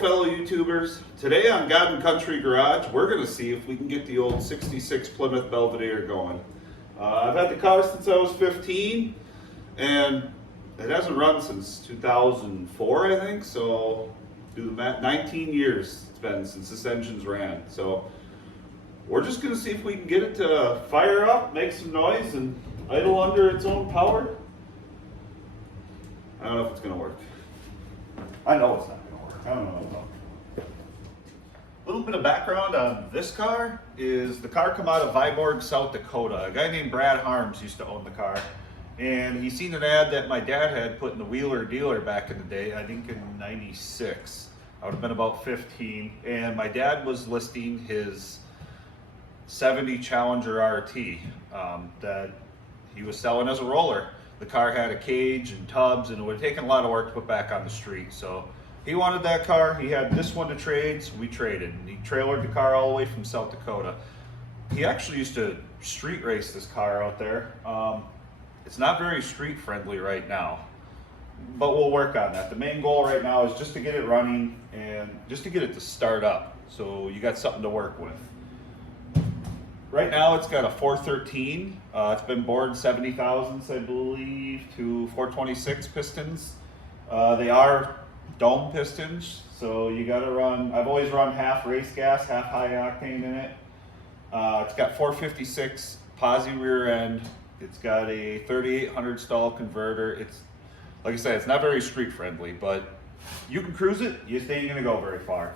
Hello fellow YouTubers. Today on God and Country Garage, we're going to see if we can get the old 66 Plymouth Belvedere going. I've had the car since I was 15 and it hasn't run since 2004 I think, so do the math, 19 years it's been since this engine's ran. So we're just going to see if we can get it to fire up, make some noise and idle under its own power. I don't know if it's going to work. I know it's not going to work. I don't know. A little bit of background on this car is the car come out of Viborg, South Dakota. A guy named Brad Harms used to own the car. And he seen an ad that my dad had put in the Wheeler dealer back in the day, I think in '96. I would have been about 15. And my dad was listing his 70 Challenger RT that he was selling as a roller. The car had a cage and tubs and it would have taken a lot of work to put back on the street. So he wanted that car. He had this one to trade, so we traded. And he trailered the car all the way from South Dakota. He actually used to street race this car out there. It's not very street friendly right now, but we'll work on that. The main goal right now is just to get it running and just to get it to start up. So you got something to work with. Right now it's got a 413. It's been bored 70 thousandths, I believe, to 426 pistons. They are dome pistons, so you got to run, I've always run half race gas, half high octane in it. It's got 456 posi rear end. It's got a 3800 stall converter. It's, like I said, it's not very street friendly, but you can cruise it, you just ain't going to go very far.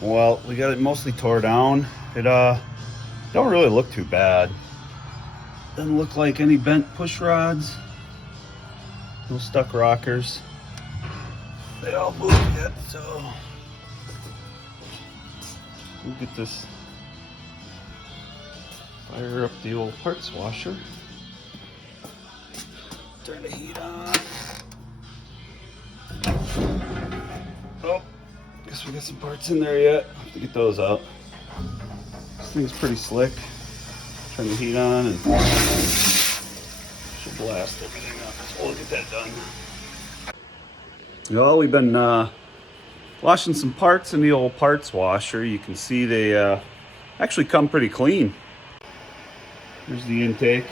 Well, we got it mostly tore down. It don't really look too bad. Doesn't look like any bent push rods. No stuck rockers. They all moved yet, so we'll get this, fire up the old parts washer. Turn the heat on. Oh. Guess we got some parts in there yet. Have to get those out. This thing's pretty slick. Turn the heat on and should blast everything up. So we'll get that done. Well, we've been washing some parts in the old parts washer. You can see they actually come pretty clean. Here's the intake.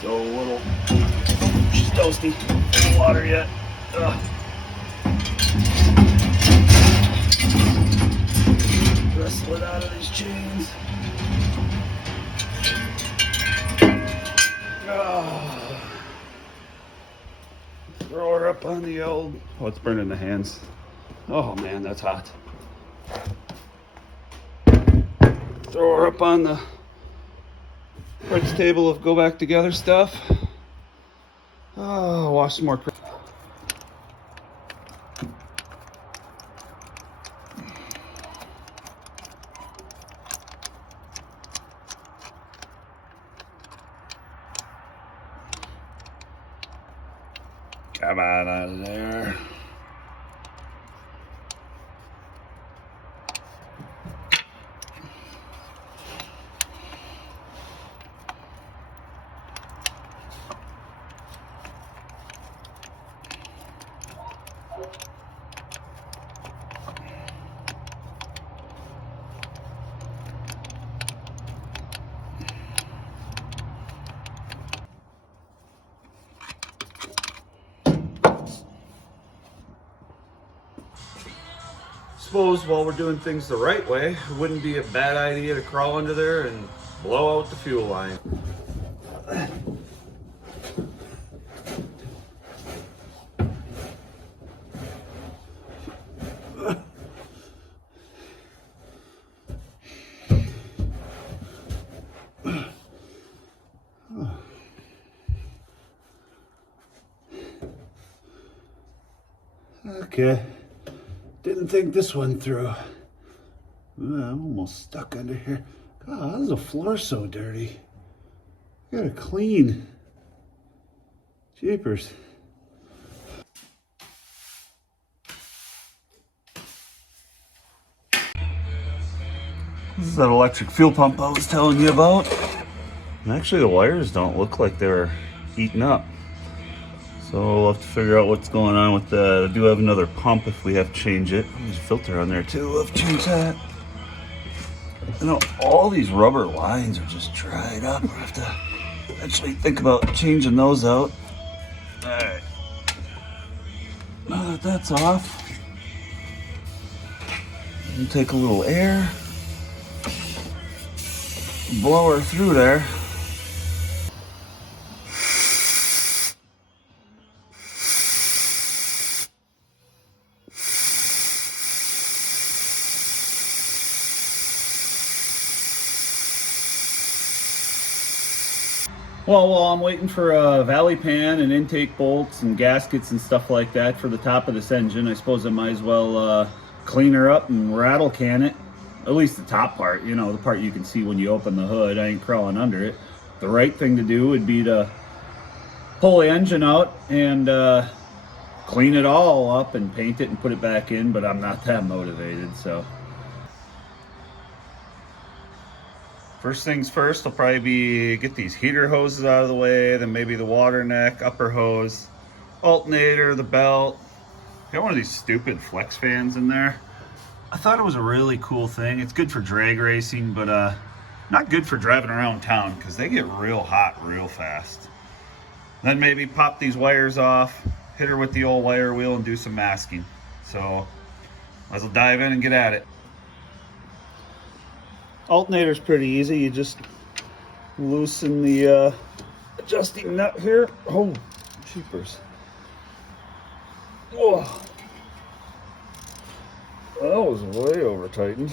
Still a little, she's toasty. No water yet. Wrestle it out of these chains. Throw her up on the old, oh, it's burning the hands. Oh man, that's hot. Throw her up on the Fridge table of go back together stuff. Oh, wash some more. Come on out of there. Suppose while we're doing things the right way, it wouldn't be a bad idea to crawl under there and blow out the fuel line. Okay. Didn't think this one through. I'm almost stuck under here. God, how is the floor so dirty? I gotta clean. Jeepers. This is that electric fuel pump I was telling you about. And actually the wires don't look like they're eaten up. So we'll have to figure out what's going on with that. I do have another pump if we have to change it. There's a filter on there too. We'll have to change that. You know, all these rubber lines are just dried up. We'll have to eventually think about changing those out. Alright. Now that that's off, we'll take a little air, blow her through there. Well, while I'm waiting for a valley pan and intake bolts and gaskets and stuff like that for the top of this engine, I suppose I might as well clean her up and rattle can it. At least the top part, you know, the part you can see when you open the hood. I ain't crawling under it. The right thing to do would be to pull the engine out and clean it all up and paint it and put it back in, but I'm not that motivated, so. First things first, I'll probably be get these heater hoses out of the way, then maybe the water neck, upper hose, alternator, the belt. Got one of these stupid flex fans in there. I thought it was a really cool thing. It's good for drag racing, but not good for driving around town because they get real hot real fast. Then maybe pop these wires off, hit her with the old wire wheel and do some masking. So might as well dive in and get at it. Alternator's pretty easy. You just loosen the adjusting nut here. Oh, cheapers. Oh, that was way over tightened.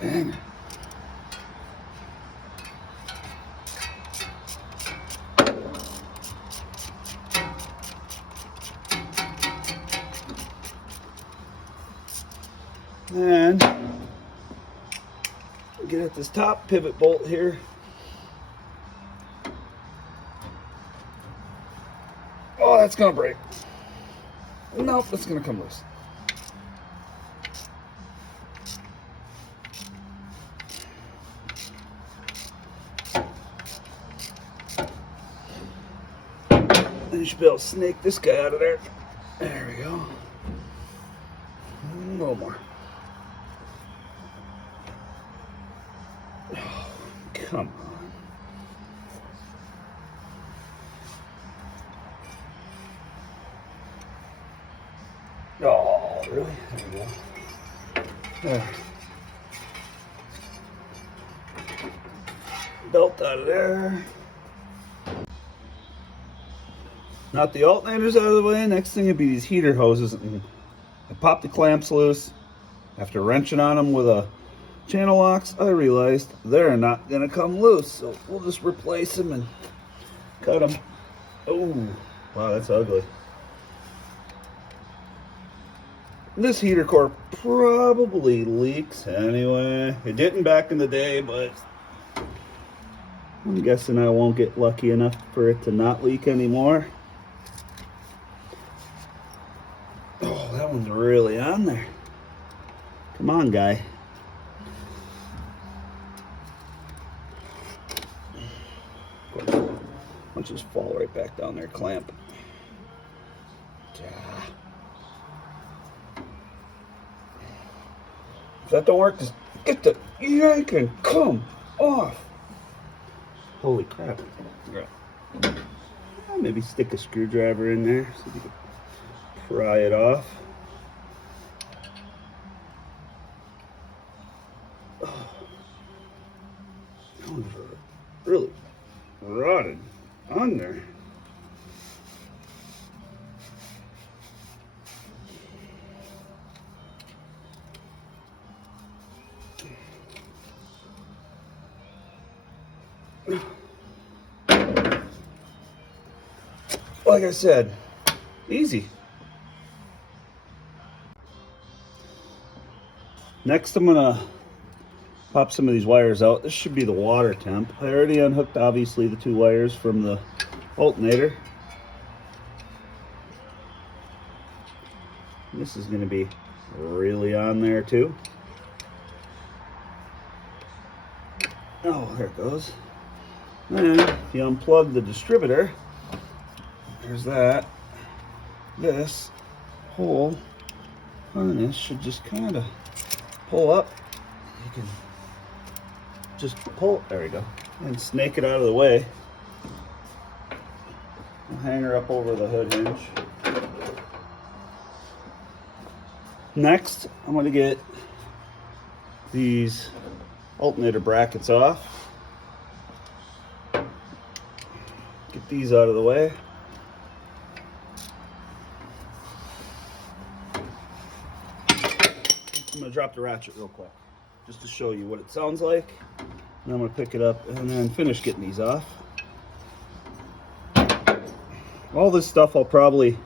Dang. And get at this top pivot bolt here. Oh, that's gonna break. Nope, that's gonna come loose. Then you should be able to snake this guy out of there. There we go. A little more. Oh, come on. Oh, really? There we go. There. Belt out of there. Now that the alternator's out of the way, next thing would be these heater hoses. And I popped the clamps loose. After wrenching on them with a channel locks, I realized they're not gonna come loose. So we'll just replace them and cut them. Oh, wow, that's ugly. This heater core probably leaks anyway. It didn't back in the day, but I'm guessing I won't get lucky enough for it to not leak anymore. Oh, that one's really on there. Come on, guy. I'll just fall right back down there, clamp. If that don't work, just get the yank and come off. Holy crap. Maybe stick a screwdriver in there so you can pry it off. Oh, that one's really rotted on there. Like I said, easy. Next, I'm gonna pop some of these wires out. This should be the water temp. I already unhooked, obviously, the 2 wires from the alternator. This is gonna be really on there too. Oh, there it goes. And if you unplug the distributor, there's that. This whole harness should just kind of pull up. You can just pull, there we go, and snake it out of the way. We'll hang her up over the hood hinge. Next, I'm going to get these alternator brackets off. Get these out of the way. I'm going to drop the ratchet real quick, just to show you what it sounds like. And I'm going to pick it up and then finish getting these off. All this stuff I'll probably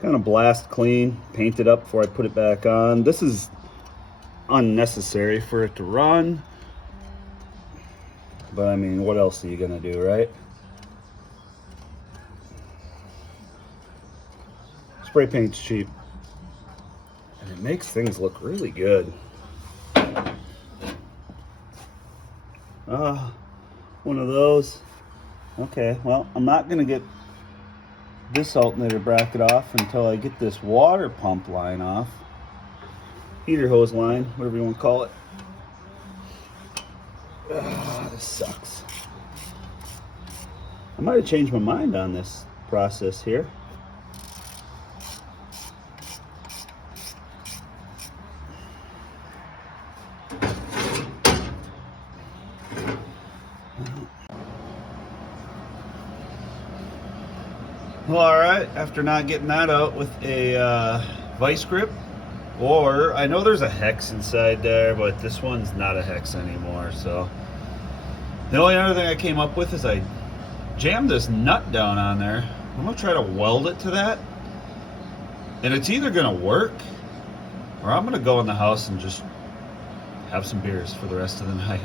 kind of blast clean, paint it up before I put it back on. This is unnecessary for it to run, but I mean, what else are you going to do, right? Spray paint's cheap. And it makes things look really good. One of those. Okay, well, I'm not going to get this alternator bracket off until I get this water pump line off. Heater hose line, whatever you want to call it. This sucks. I might have changed my mind on this process here. Well, alright, after not getting that out with a vice grip, or I know there's a hex inside there, but this one's not a hex anymore, so the only other thing I came up with is I jammed this nut down on there. I'm going to try to weld it to that, and it's either going to work, or I'm going to go in the house and just have some beers for the rest of the night,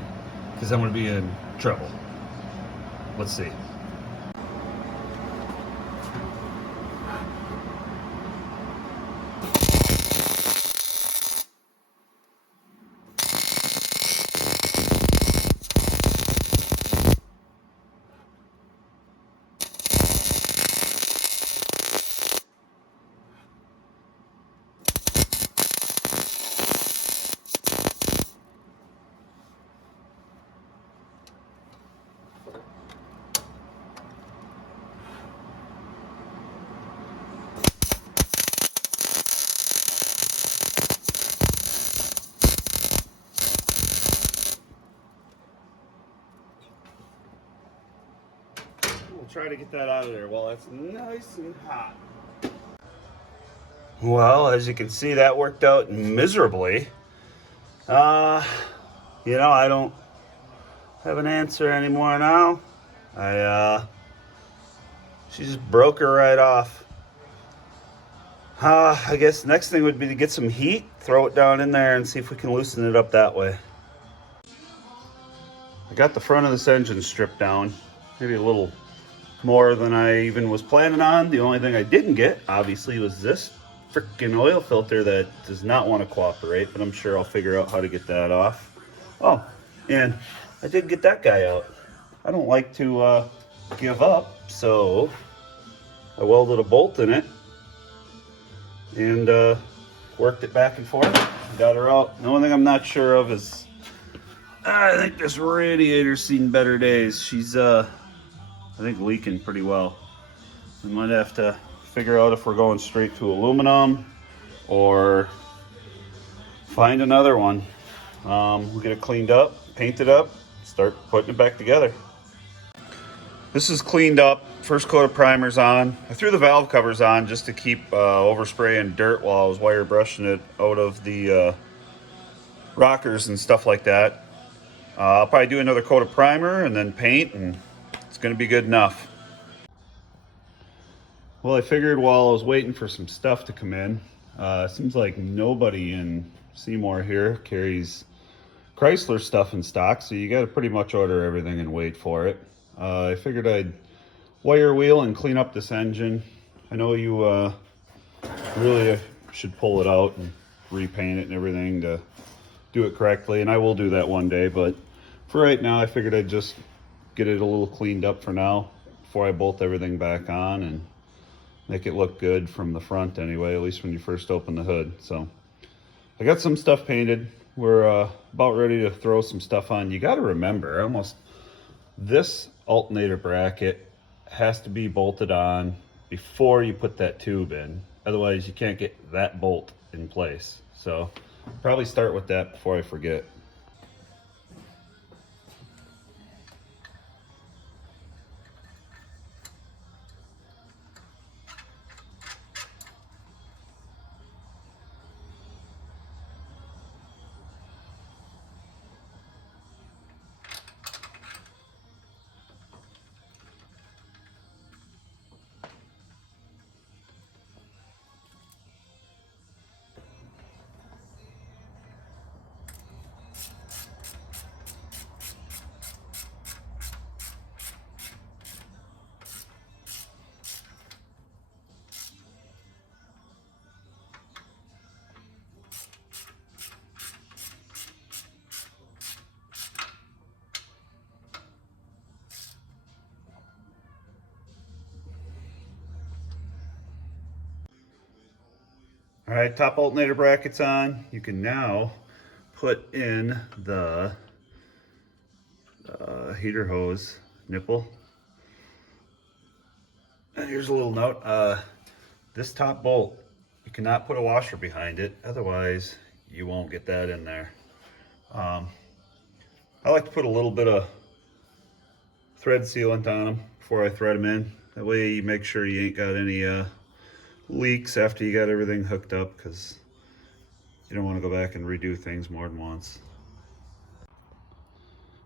because I'm going to be in trouble. Let's see. We'll try to get that out of there while it's nice and hot. Well, as you can see, that worked out miserably. You know, I don't have an answer anymore now. She just broke her right off. I guess the next thing would be to get some heat, throw it down in there and see if we can loosen it up that way. I got the front of this engine stripped down, maybe a little more than I even was planning on. The only thing I didn't get, obviously, was this freaking oil filter that does not want to cooperate, but I'm sure I'll figure out how to get that off. Oh, and I did get that guy out. I don't like to give up, so I welded a bolt in it and worked it back and forth. Got her out. The only thing I'm not sure of is I think this radiator's seen better days. She's I think leaking pretty well. We might have to figure out if we're going straight to aluminum or find another one. We'll get it cleaned up, paint it up, start putting it back together. This is cleaned up. First coat of primer's on. I threw the valve covers on just to keep overspraying dirt while I was wire brushing it out of the rockers and stuff like that. I'll probably do another coat of primer and then paint, and it's going to be good enough. Well, I figured while I was waiting for some stuff to come in, seems like nobody in Seymour here carries Chrysler stuff in stock, so you got to pretty much order everything and wait for it. I figured I'd wire wheel and clean up this engine. I know you really should pull it out and repaint it and everything to do it correctly, and I will do that one day, but for right now I figured I'd just get it a little cleaned up for now before I bolt everything back on and make it look good from the front anyway, at least when you first open the hood. So I got some stuff painted. We're about ready to throw some stuff on. You got to remember, this alternator bracket has to be bolted on before you put that tube in. Otherwise you can't get that bolt in place. So probably start with that before I forget. All right, top alternator bracket's on. You can now put in the heater hose nipple. And here's a little note. This top bolt, you cannot put a washer behind it, otherwise you won't get that in there. I like to put a little bit of thread sealant on them before I thread them in. That way you make sure you ain't got any leaks after you got everything hooked up, because you don't want to go back and redo things more than once.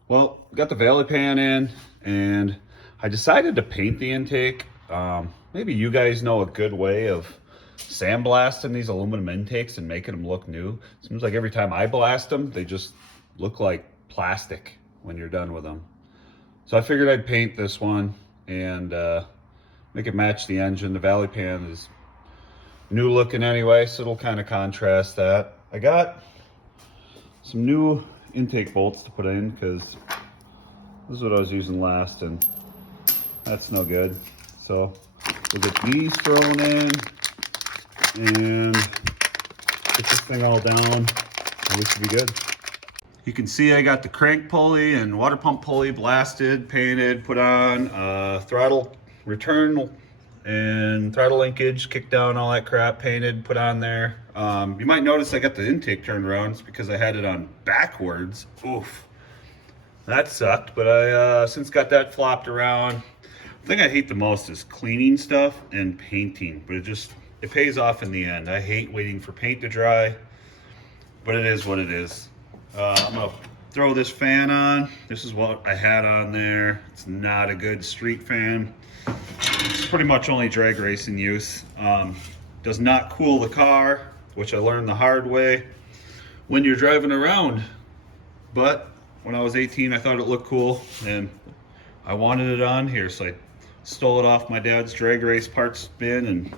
Well, got the valley pan in, and I decided to paint the intake. Maybe you guys know a good way of sandblasting these aluminum intakes and making them look new. Seems like every time I blast them, they just look like plastic when you're done with them. So I figured I'd paint this one and make it match the engine. The valley pan is new looking anyway, so it'll kind of contrast that. I got some new intake bolts to put in because this is what I was using last and that's no good. So we'll get these thrown in and get this thing all down and we should be good. You can see I got the crank pulley and water pump pulley blasted, painted, put on, throttle return and throttle linkage, kick down, all that crap, painted, put on there. You might notice I got the intake turned around. It's because I had it on backwards. Oof, that sucked, but I since got that flopped around. The thing I hate the most is cleaning stuff and painting, but it pays off in the end. I hate waiting for paint to dry, but it is what it is. I'm gonna throw this fan on. This is what I had on there. It's not a good street fan. It's pretty much only drag racing use. Does not cool the car, which I learned the hard way when you're driving around. But when I was 18, I thought it looked cool and I wanted it on here, so I stole it off my dad's drag race parts bin and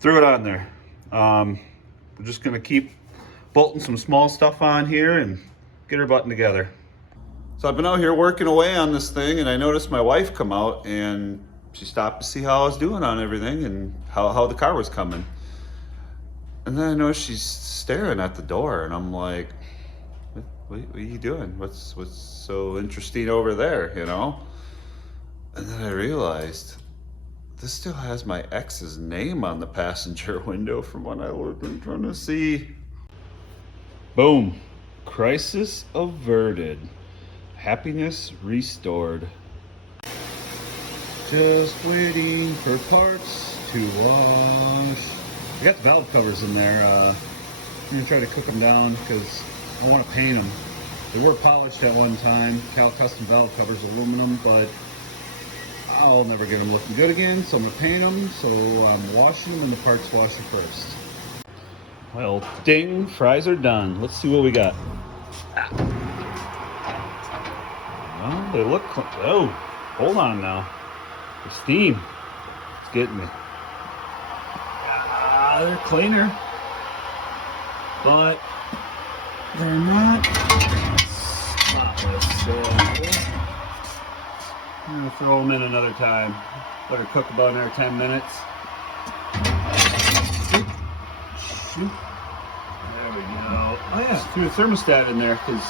threw it on there. We're just gonna keep bolting some small stuff on here and get her buttoned together. So I've been out here working away on this thing, and I noticed my wife come out and she stopped to see how I was doing on everything and how the car was coming. And then I noticed she's staring at the door, and I'm like, what are you doing? What's so interesting over there, you know? And then I realized this still has my ex's name on the passenger window from when I was trying to see. Boom. Crisis averted. Happiness restored. Just waiting for parts to wash. I got the valve covers in there. I'm gonna try to cook them down because I want to paint them. They were polished at one time. Cal Custom valve covers, aluminum, but I'll never get them looking good again, so I'm gonna paint them. So I'm washing them in the parts washer first. Well, ding, fries are done. Let's see what we got. Well, they look, oh, hold on now. The steam, it's getting me. They're cleaner, but they're not spotless. So I'm gonna throw them in another time. Let her cook about another 10 minutes. Shoot. There we go. Oh yeah, threw a thermostat in there because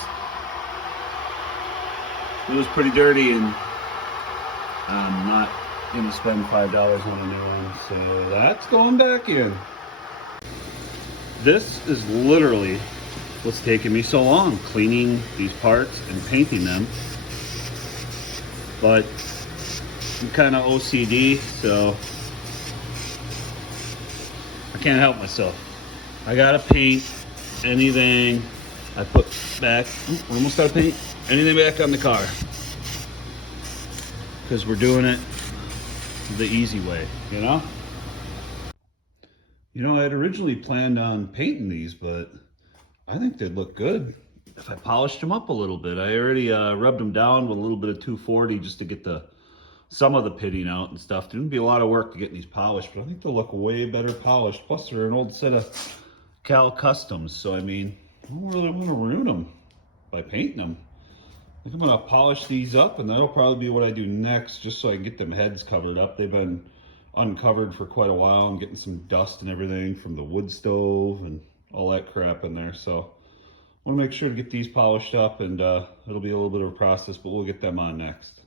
it was pretty dirty, and I'm not gonna spend $5 on a new one, so that's going back in. This is literally what's taking me so long, cleaning these parts and painting them. But I'm kind of OCD, so I can't help myself. I gotta paint anything I put back. We're almost out of paint. Anything back on the car, because we're doing it the easy way, you know? You know, I had originally planned on painting these, but I think they'd look good if I polished them up a little bit. I already rubbed them down with a little bit of 240 just to get some of the pitting out and stuff. There wouldn't be a lot of work to get these polished, but I think they'll look way better polished. Plus, they're an old set of Cal Customs, so I mean, I don't really want to ruin them by painting them. I think I'm gonna polish these up, and that'll probably be what I do next, just so I can get them heads covered up. They've been uncovered for quite a while. I'm getting some dust and everything from the wood stove and all that crap in there. So I want to make sure to get these polished up, and it'll be a little bit of a process, but we'll get them on next.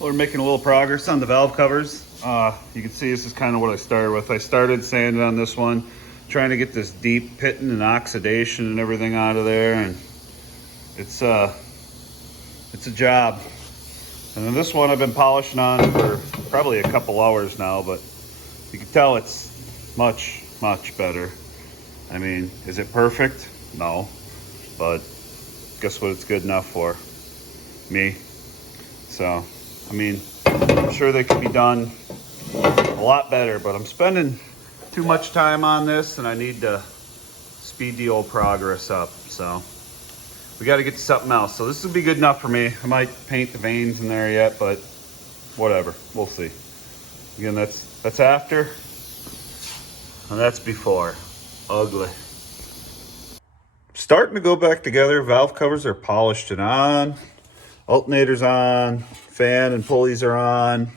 We're making a little progress on the valve covers. You can see this is kind of what I started with. I started sanding on this one, trying to get this deep pitting and oxidation and everything out of there, and it's a job. And then this one I've been polishing on for probably a couple hours now, but you can tell it's much, much better. I mean, is it perfect? No, but guess what it's good enough for? Me. So I mean, I'm sure they could be done a lot better, but I'm spending too much time on this, and I need to speed the old progress up. So we got to get to something else. So this will be good enough for me. I might paint the veins in there yet, but whatever, we'll see. Again, that's after, and that's before. Ugly. Starting to go back together. Valve covers are polished and on. Alternator's on, fan and pulleys are on.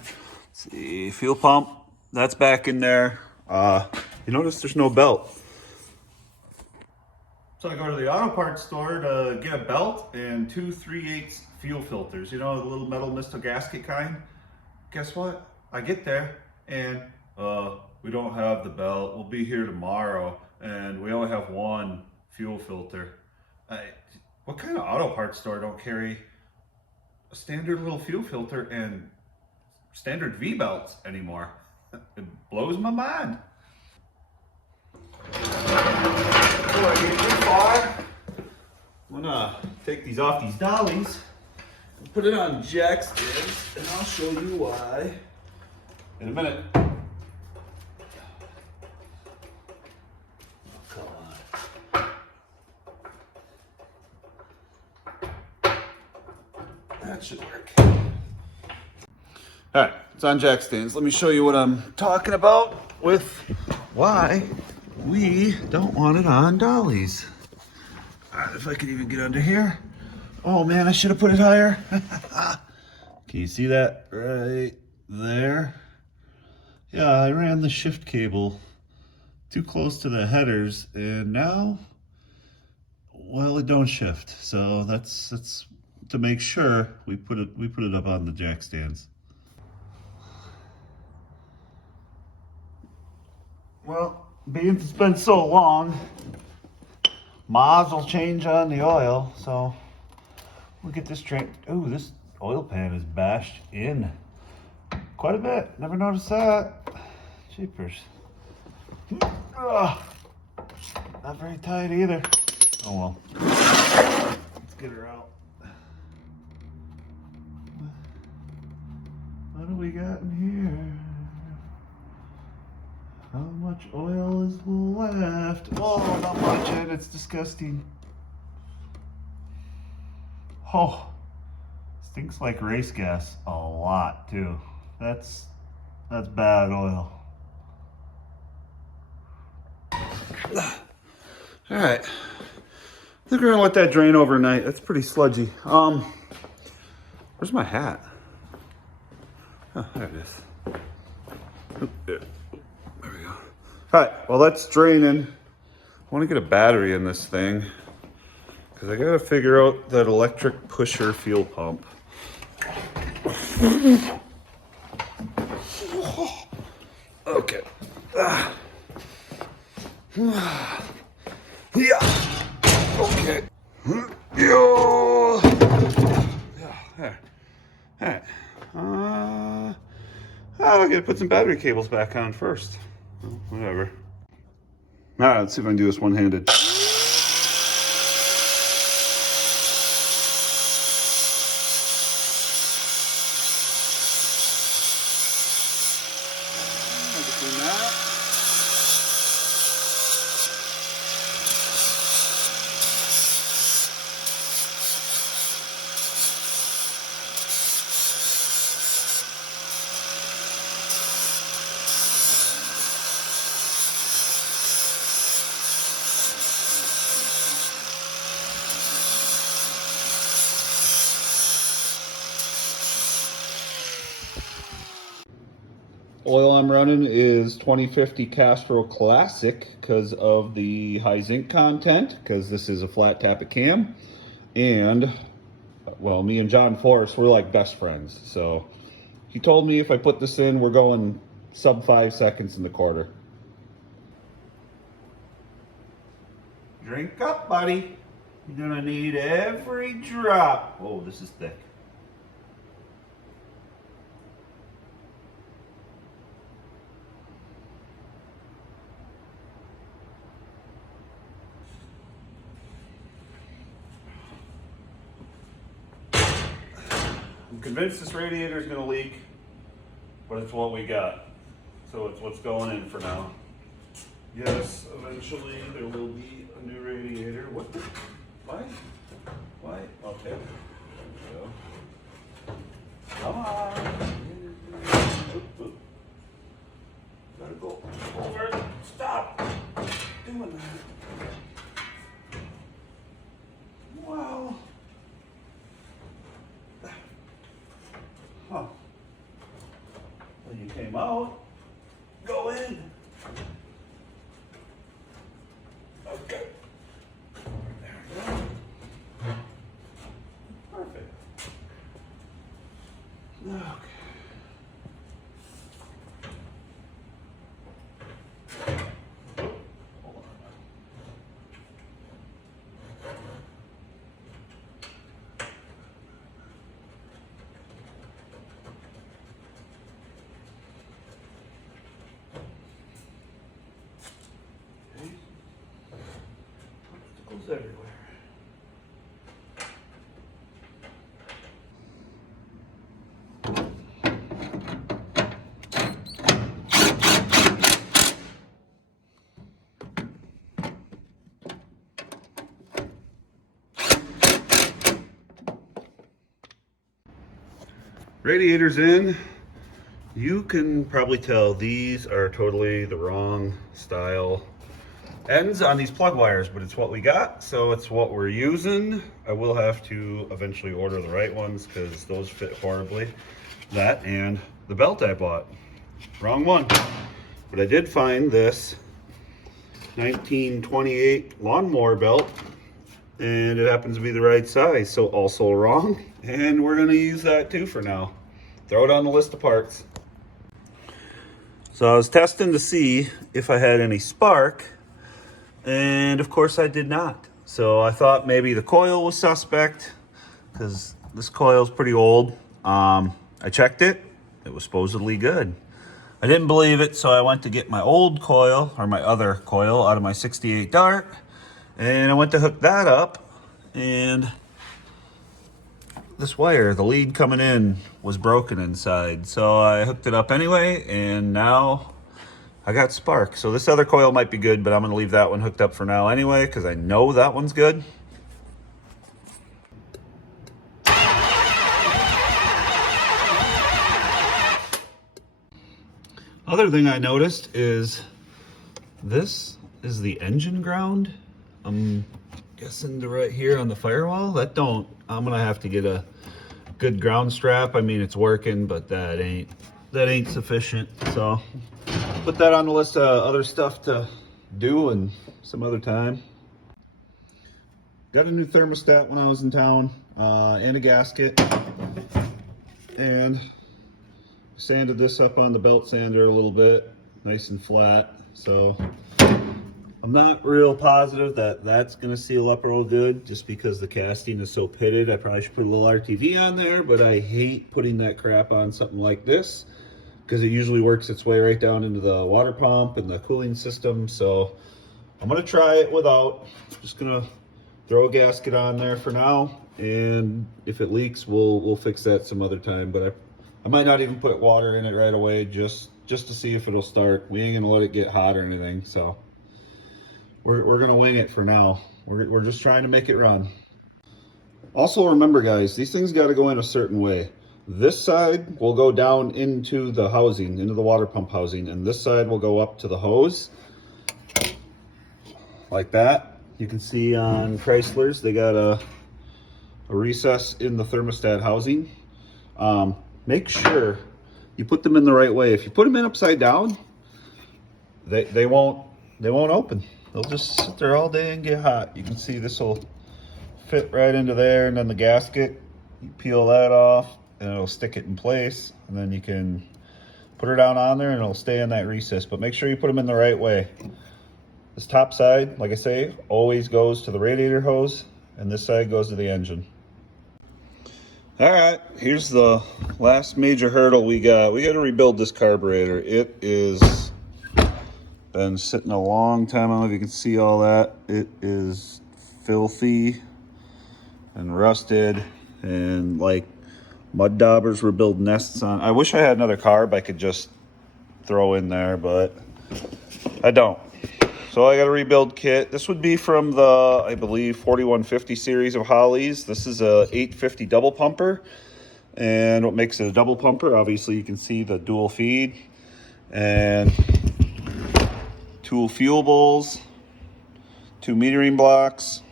Let's see, fuel pump, that's back in there. You notice there's no belt. So I go to the auto parts store to get a belt and 2 3/8 fuel filters. You know, the little metal misto gasket kind. Guess what? I get there and we don't have the belt. We'll be here tomorrow and we only have one fuel filter. What kind of auto parts store don't carry a standard little fuel filter and standard V-belts anymore? It blows my mind. Before I get too far, I'm gonna take these off these dollies and put it on jack stands, and I'll show you why in a minute. Come on. That should work. All right, it's on jack stands. Let me show you what I'm talking about with why we don't want it on dollies. All right, if I could even get under here. Oh man, I should have put it higher. Can you see that right there? Yeah, I ran the shift cable too close to the headers and now, well, it don't shift. So that's to make sure we put it up on the jack stands. Well, being it's been so long, miles will change on the oil, so we'll get this drain. Ooh, this oil pan is bashed in quite a bit. Never noticed that. Jeepers. Ugh. Not very tight either. Oh well. Let's get her out. What do we got in here? How much oil is left? Oh, not much, and it's disgusting. Oh, stinks like race gas a lot too. That's bad oil. All right, I think we're gonna let that drain overnight. That's pretty sludgy. Where's my hat? Oh, there it is. Oop, there we go. All right, well, that's draining. I want to get a battery in this thing because I got to figure out that electric pusher fuel pump. Okay. Yeah. Okay. Yo. Yeah. There. All right. I gotta put some battery cables back on first. Well, whatever. All right, let's see if I can do this one-handed. Oil I'm running is 2050 Castrol Classic because of the high zinc content, because this is a flat tappet cam. And, well, me and John Forrest, we're like best friends. So he told me if I put this in, we're going sub 5 seconds in the quarter. Drink up, buddy. You're gonna need every drop. Oh, this is thick. I'm convinced this radiator is going to leak, but it's what we got. So it's what's going in for now. Yes, eventually there will be a new radiator. What the? Why? Why? Okay. There we go. Come on. Oop, oop. Gotta go over. Stop doing that. Wow. Huh. When you came out, go in. Okay. There we go. Perfect. Okay. Hold on. Okay. Obstacles everywhere. Radiator's in. You can probably tell these are totally the wrong style ends on these plug wires, but it's what we got, so it's what we're using. I will have to eventually order the right ones because those fit horribly. That and the belt I bought. Wrong one. But I did find this 1928 lawnmower belt, and it happens to be the right size, so also wrong. And we're gonna use that too for now. Throw it on the list of parts. So I was testing to see if I had any spark, and of course I did not. So I thought maybe the coil was suspect, because this coil is pretty old. I checked it, it was supposedly good. I didn't believe it, so I went to get my old coil, or my other coil, out of my 68 Dart, and I went to hook that up, and this wire, the lead coming in, was broken inside. So I hooked it up anyway, and now I got spark. So this other coil might be good, but I'm gonna leave that one hooked up for now anyway, because I know that one's good. Other thing I noticed is this is the engine ground. I'm guessing to right here on the firewall. I'm gonna have to get a good ground strap. I mean, it's working, but that ain't sufficient. So put that on the list of other stuff to do and some other time. Got a new thermostat when I was in town, and a gasket, and sanded this up on the belt sander a little bit, nice and flat. So I'm not real positive that that's gonna seal up real good, just because the casting is so pitted. I probably should put a little RTV on there, but I hate putting that crap on something like this, because it usually works its way right down into the water pump and the cooling system. So I'm gonna try it without. Just gonna throw a gasket on there for now, and if it leaks, we'll fix that some other time. But I might not even put water in it right away, just to see if it'll start. We ain't gonna let it get hot or anything, so we're gonna wing it for now. We're just trying to make it run. Also remember, guys, these things got to go in a certain way. This side will go down into the housing, into the water pump housing, and this side will go up to the hose, like that. You can see on Chrysler's, they got a recess in the thermostat housing. Make sure you put them in the right way. If you put them in upside down, they won't open. They'll just sit there all day and get hot. You can see this will fit right into there, and then the gasket, you peel that off and it'll stick it in place, and then you can put her down on there and it'll stay in that recess. But make sure you put them in the right way. This top side, like I say, always goes to the radiator hose, and this side goes to the engine. All right, here's the last major hurdle we got. We got to rebuild this carburetor. It is been sitting a long time. I don't know if you can see all that. It is filthy and rusted, and like mud daubers were building nests on. I wish I had another carb I could just throw in there, but I don't. So I got a rebuild kit. This would be from the, I believe, 4150 series of Holleys. This is a 850 double pumper. And what makes it a double pumper, obviously you can see the dual feed and 2 fuel bowls, 2 metering blocks.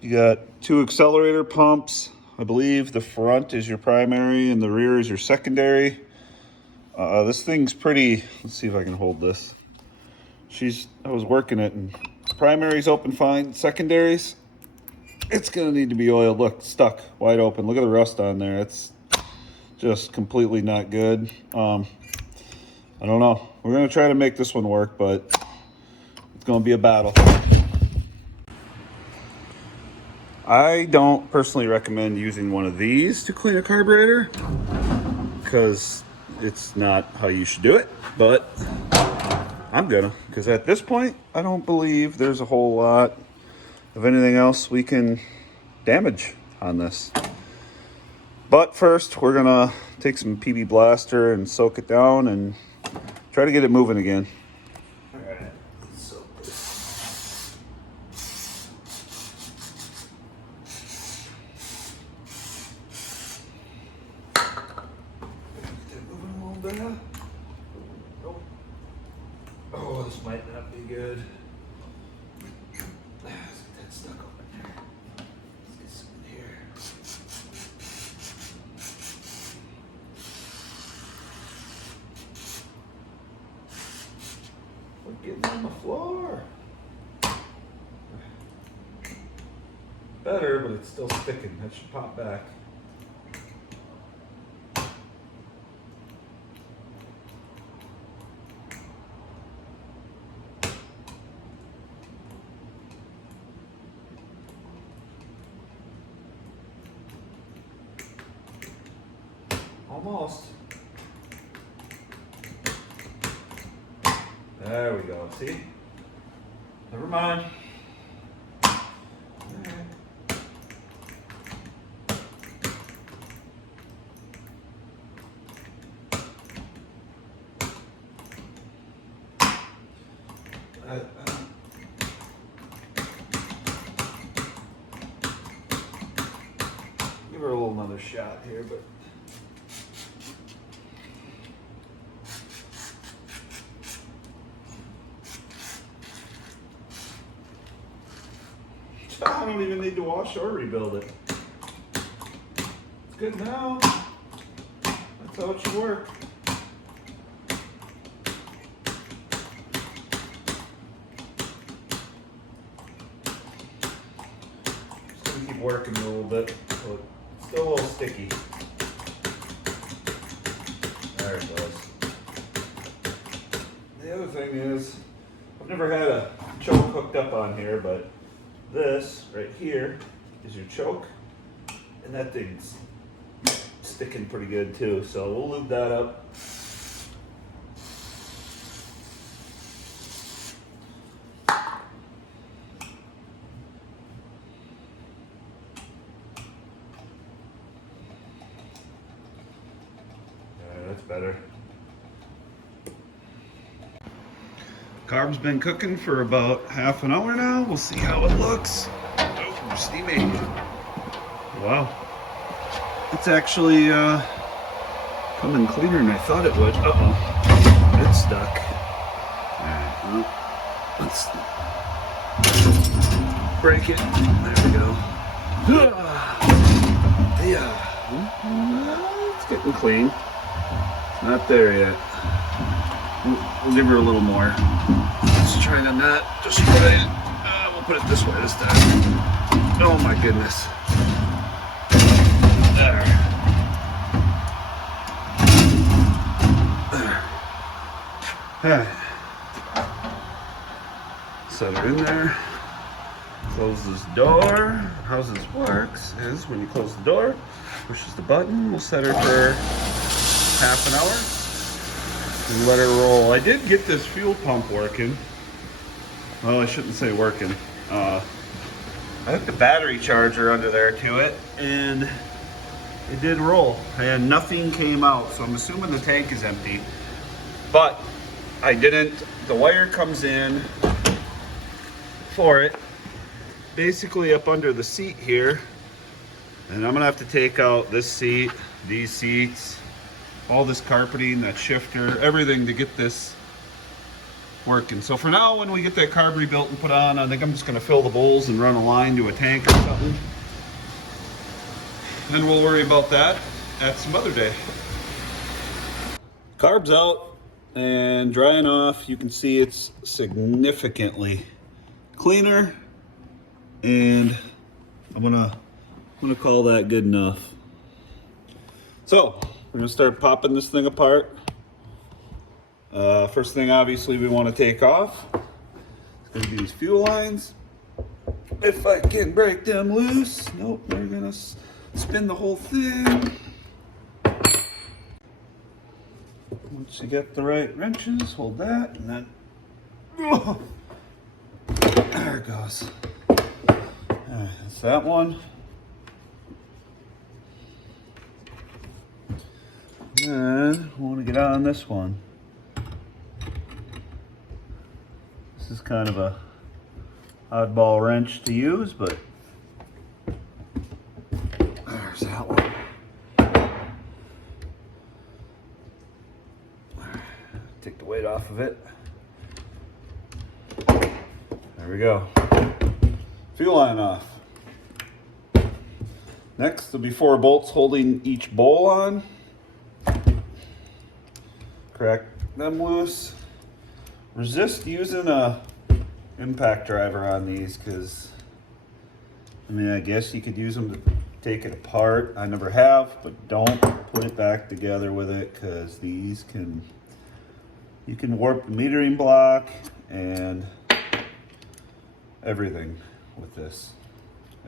You got 2 accelerator pumps, I believe the front is your primary and the rear is your secondary. This thing's pretty, let's see if I can hold this. I was working it and primaries open fine, secondaries, it's gonna need to be oiled. Look, stuck, wide open. Look at the rust on there. It's just completely not good. I don't know. We're gonna try to make this one work, but it's gonna be a battle. I don't personally recommend using one of these to clean a carburetor because it's not how you should do it, but I'm gonna, because at this point, I don't believe there's a whole lot of anything else we can damage on this. But first, we're gonna take some PB Blaster and soak it down and try to get it moving again. All right, so moving a little bit. Oh, this might not be good. Let's get that stuck up in there. Let's get some in here. We're getting on the floor. Better, but it's still sticking. That should pop back. Almost. There we go. See? Never mind. Give her a little another shot here, but. I don't even need to wash or rebuild it. It's good now. That's how it should work. Just gonna keep working a little bit, so it's still a little sticky. There it goes. The other thing is, I've never had a choke hooked up on here, but this right here is your choke, and that thing's sticking pretty good too, so we'll lube that up. That's better. Carb's been cooking for about half an hour now. We'll see how it looks. Oh, steamy. Wow. It's actually coming cleaner than I thought it would. Uh-oh. It's stuck. Alright, well, let's break it. There we go. Yeah. It's getting clean. It's not there yet. We'll give her a little more. Just trying to not destroy it. We'll put it this way this time. Oh my goodness. There. Alright. Set her in there. Close this door. How this works is when you close the door, pushes the button, we'll set her for half an hour. And let her roll. I did get this fuel pump working. Well, I shouldn't say working. I hooked a battery charger under there to it, and it did roll. And nothing came out, so I'm assuming the tank is empty. But I didn't. The wire comes in for it, basically up under the seat here. And I'm gonna have to take out this seat, these seats, all this carpeting, that shifter, everything to get this working. So for now, when we get that carb rebuilt and put on, I think I'm just gonna fill the bowls and run a line to a tank or something. and we'll worry about that at some other day. Carb's out and drying off. You can see it's significantly cleaner, and I'm gonna call that good enough. So we're gonna start popping this thing apart. First thing, obviously, we want to take off. It's gonna be these fuel lines. If I can break them loose. Nope, we're gonna spin the whole thing. Once you get the right wrenches, hold that, and then there it goes. Alright, that's that one. And I want to get on this one. This is kind of a oddball wrench to use, but there's that one. Take the weight off of it. There we go. Fuel line off. Next, there'll be 4 bolts holding each bowl on. Crack them loose. Resist using a impact driver on these because, I mean, I guess you could use them to take it apart. I never have, but don't put it back together with it because these you can warp the metering block and everything with this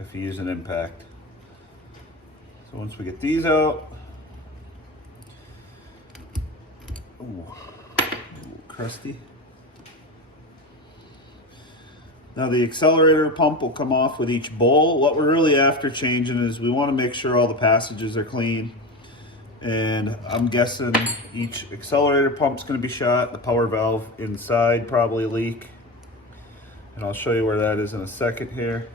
if you use an impact. So once we get these out, ooh, a little crusty. Now the accelerator pump will come off with each bowl. What we're really after changing is we want to make sure all the passages are clean. And I'm guessing each accelerator pump's going to be shot. The power valve inside probably leak. And I'll show you where that is in a second here.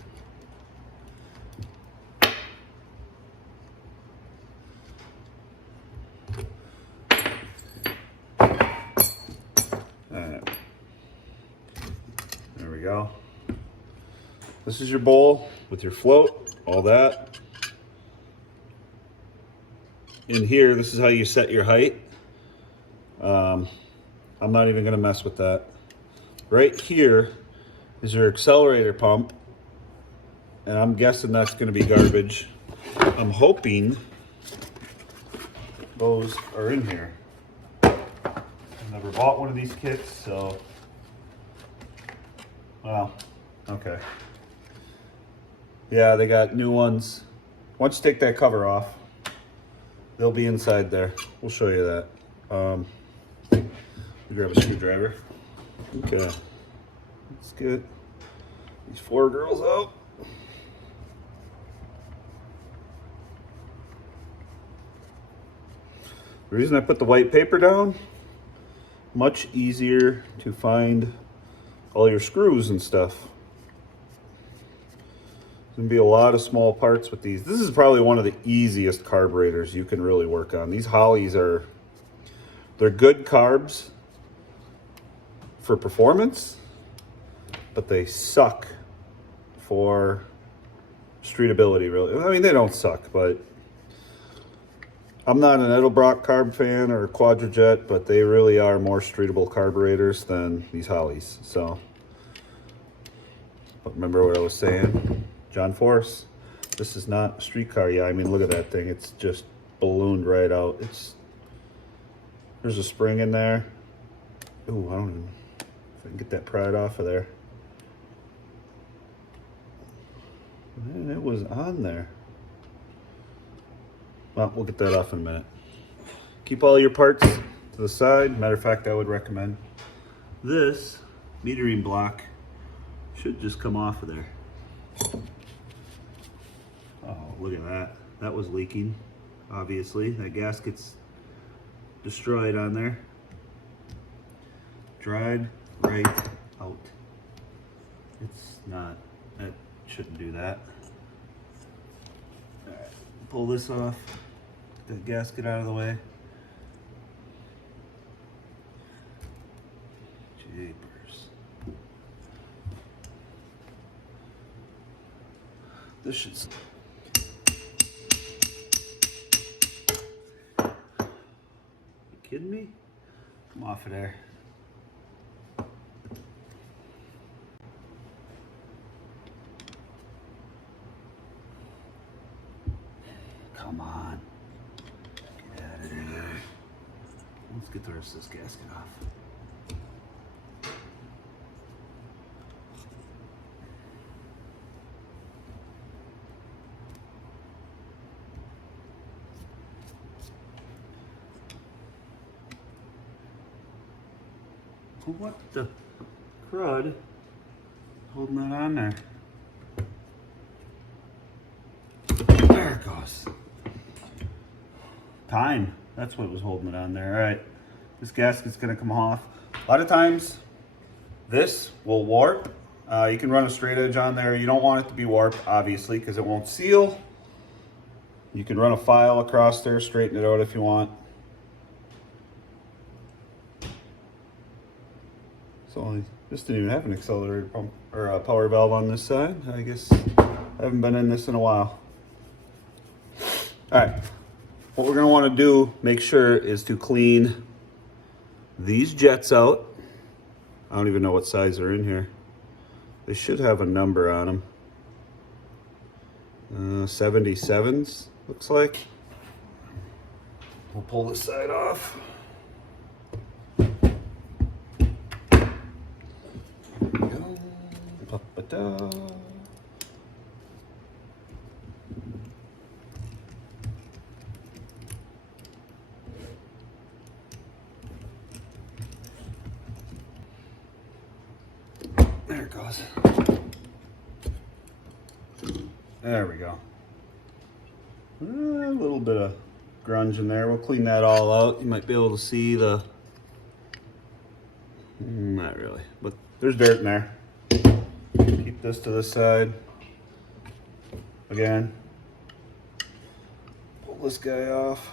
Alright. There we go. This is your bowl with your float, all that. In here, this is how you set your height. I'm not even gonna mess with that. Right here is your accelerator pump, and I'm guessing that's gonna be garbage. I'm hoping those are in here. I've never bought one of these kits, so, well, okay. Yeah, they got new ones. Once you take that cover off, they'll be inside there. We'll show you that. Let me grab a screwdriver. Okay, let's get these 4 girls out. The reason I put the white paper down, much easier to find all your screws and stuff. There's gonna be a lot of small parts with these. This is probably one of the easiest carburetors you can really work on. These Hollies they're good carbs for performance, but they suck for streetability, really. I mean, they don't suck, but I'm not an Edelbrock carb fan or a Quadrajet, but they really are more streetable carburetors than these Hollies. So, but remember what I was saying? John Force, this is not a street car. Yeah, I mean, look at that thing. It's just ballooned right out. There's a spring in there. Ooh, I don't even, if I can get that pried off of there. Man, it was on there. Well, we'll get that off in a minute. Keep all your parts to the side. Matter of fact, I would recommend this metering block should just come off of there. Oh, look at that. That was leaking, obviously. That gasket's destroyed on there. Dried right out. It's not, that shouldn't do that. All right, pull this off, get the gasket out of the way. Jeepers. This should, kidding me? Come off of there. Come on. Get out of there. Let's get the rest of this gasket off. What the crud? Holding that on there. There it goes. Time. That's what was holding it on there. All right. This gasket's going to come off. A lot of times, this will warp. You can run a straight edge on there. You don't want it to be warped, obviously, because it won't seal. You can run a file across there, straighten it out if you want. So this didn't even have an accelerator pump or a power valve on this side. I guess I haven't been in this in a while. All right, what we're gonna wanna do, make sure, is to clean these jets out. I don't even know what size they're in here. They should have a number on them. 77s, looks like. We'll pull this side off. Da. There it goes. There we go. A little bit of grunge in there. We'll clean that all out. You might be able to see the... Not really, but there's dirt in there. Keep this to the side. Again, pull this guy off.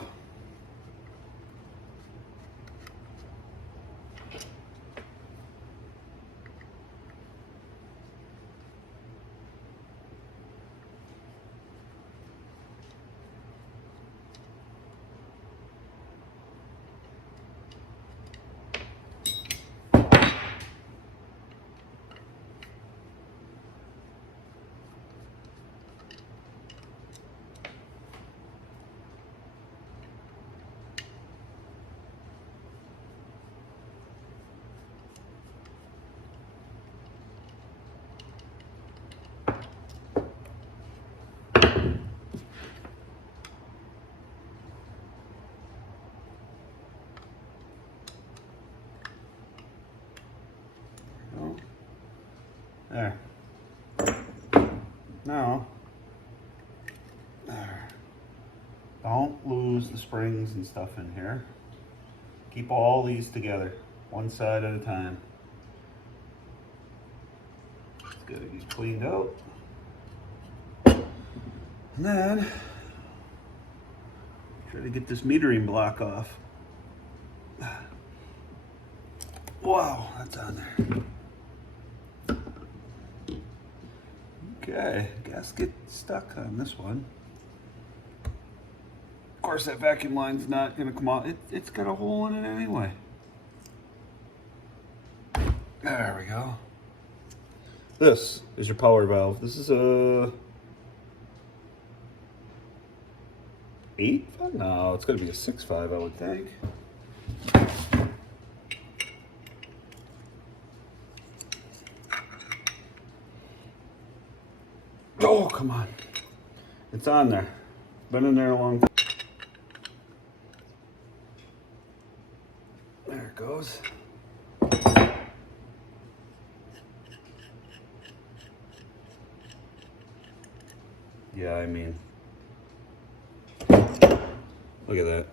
There. Now, there. Don't lose the springs and stuff in here. Keep all these together, one side at a time. It's gotta get cleaned out. And then, try to get this metering block off. Wow, that's on there. Okay, gasket stuck on this one. Of course, that vacuum line's not gonna come out. It's got a hole in it anyway. There we go. This is your power valve. This is a 8.5? No, it's gonna be a 6.5, I would think. Oh, come on. It's on there. Been in there a long time. There it goes. Yeah, I mean, look at that.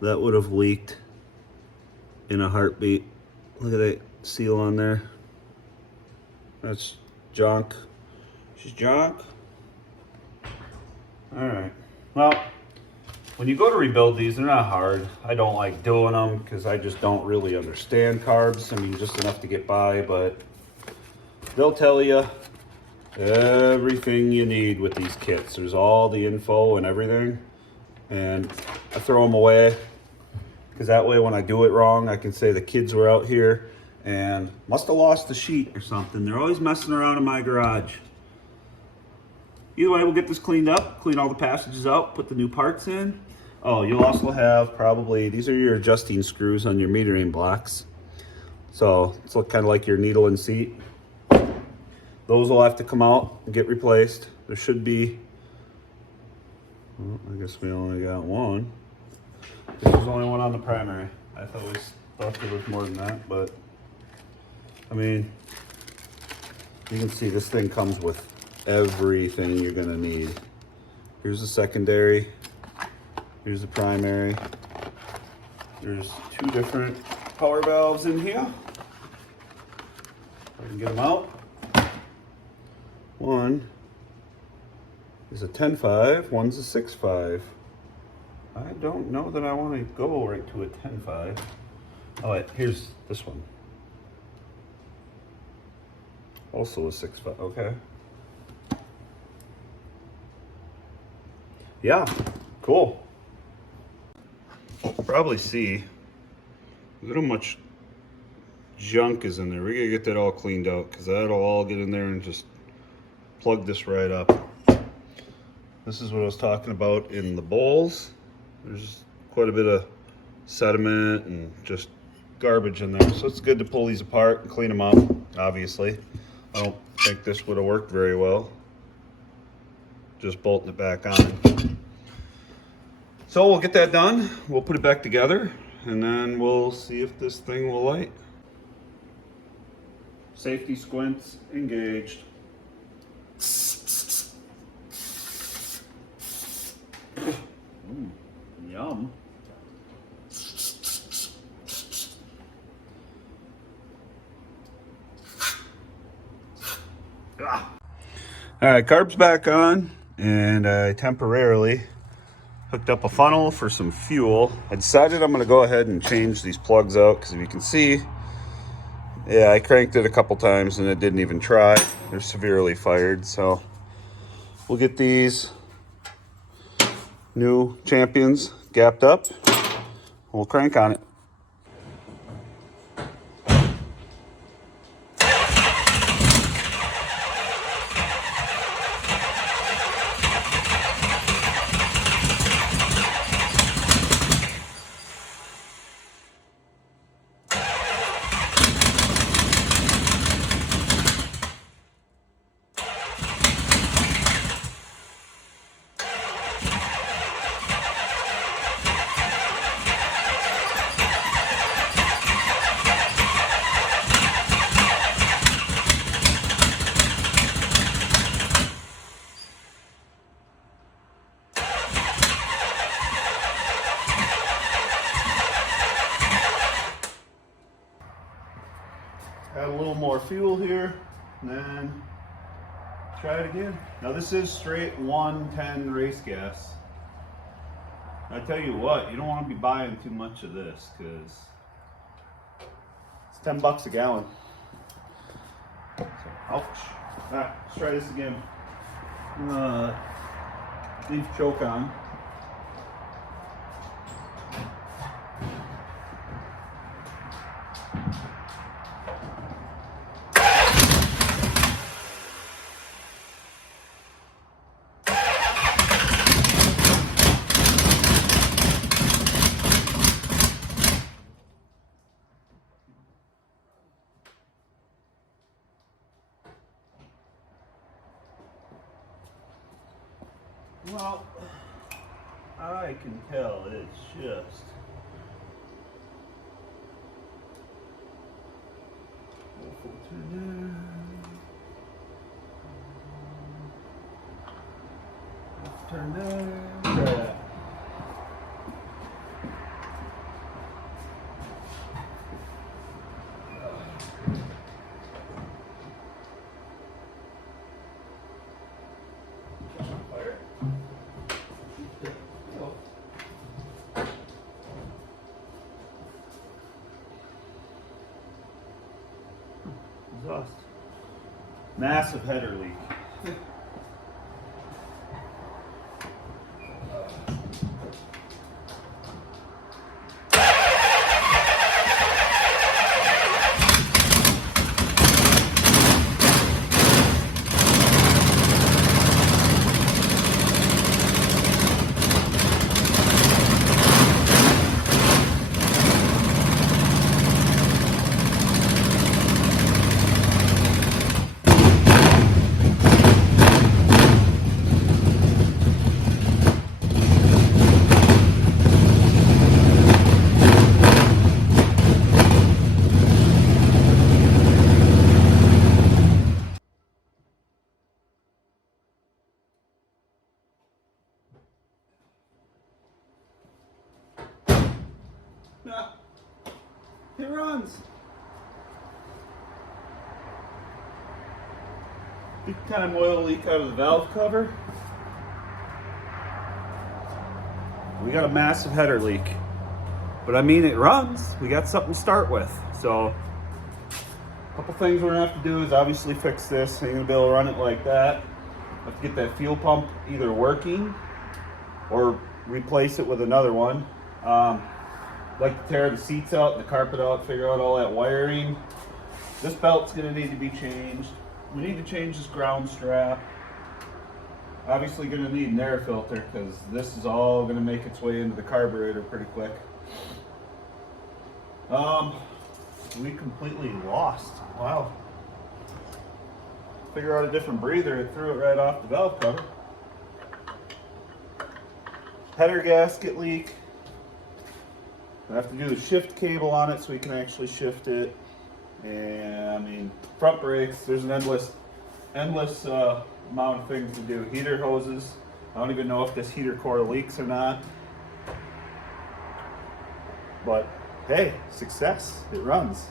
That would have leaked in a heartbeat. Look at that seal on there. That's junk. She's junk. All right. Well, when you go to rebuild these, they're not hard. I don't like doing them because I just don't really understand carbs. I mean, just enough to get by, but they'll tell you everything you need with these kits. There's all the info and everything, and I throw them away because that way when I do it wrong, I can say the kids were out here and must have lost the sheet or something. They're always messing around in my garage. Either way, we'll get this cleaned up, clean all the passages out, put the new parts in. Oh, you'll also have probably, these are your adjusting screws on your metering blocks. So it's kind of like your needle and seat. Those will have to come out and get replaced. There should be, well, I guess we only got one. There's only one on the primary. I thought there was more than that, but I mean, you can see this thing comes with everything you're gonna need. Here's the secondary, here's the primary. There's two different power valves in here. I can get them out. One is a 10.5, one's a 6.5. I don't know that I want to go right to a 10.5. Oh wait, here's this one. Also a 6.5, okay. Yeah, cool. Probably see, look at how much junk is in there. We're gonna get that all cleaned out because that'll all get in there and just plug this right up. This is what I was talking about in the bowls. There's quite a bit of sediment and just garbage in there. So it's good to pull these apart and clean them up, obviously. I don't think this would have worked very well, just bolting it back on. So we'll get that done. We'll put it back together and then we'll see if this thing will light. Safety squints engaged. Yum. All right, carb's back on, and I temporarily hooked up a funnel for some fuel. I decided I'm gonna go ahead and change these plugs out because if you can see, yeah, I cranked it a couple times and it didn't even try. They're severely fired, so we'll get these new champions gapped up. We'll crank on it. Add a little more fuel here, and then try it again. Now this is straight 110 race gas. I tell you what, you don't want to be buying too much of this because it's $10 a gallon. So, ouch. All right, let's try this again. Leave choke on. Well, I can tell it's just turn down. Yeah. Exhaust. Massive header leak. Nah, it runs. Big time oil leak out of the valve cover. We got a massive header leak. But I mean, it runs. We got something to start with. So, a couple things we're gonna have to do is obviously fix this. Ain't gonna be able to run it like that. Have to get that fuel pump either working or replace it with another one. Like to tear the seats out, the carpet out, figure out all that wiring. This belt's gonna need to be changed. We need to change this ground strap. Obviously gonna need an air filter because this is all gonna make its way into the carburetor pretty quick. We completely lost. Wow. Figure out a different breather, it threw it right off the valve cover. Header gasket leak. I have to do the shift cable on it so we can actually shift it. And I mean, front brakes, there's an endless amount of things to do. Heater hoses. I don't even know if this heater core leaks or not. But hey, success, it runs.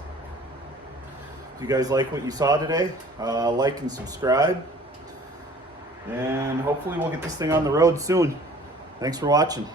If you guys like what you saw today, like and subscribe. And hopefully we'll get this thing on the road soon. Thanks for watching.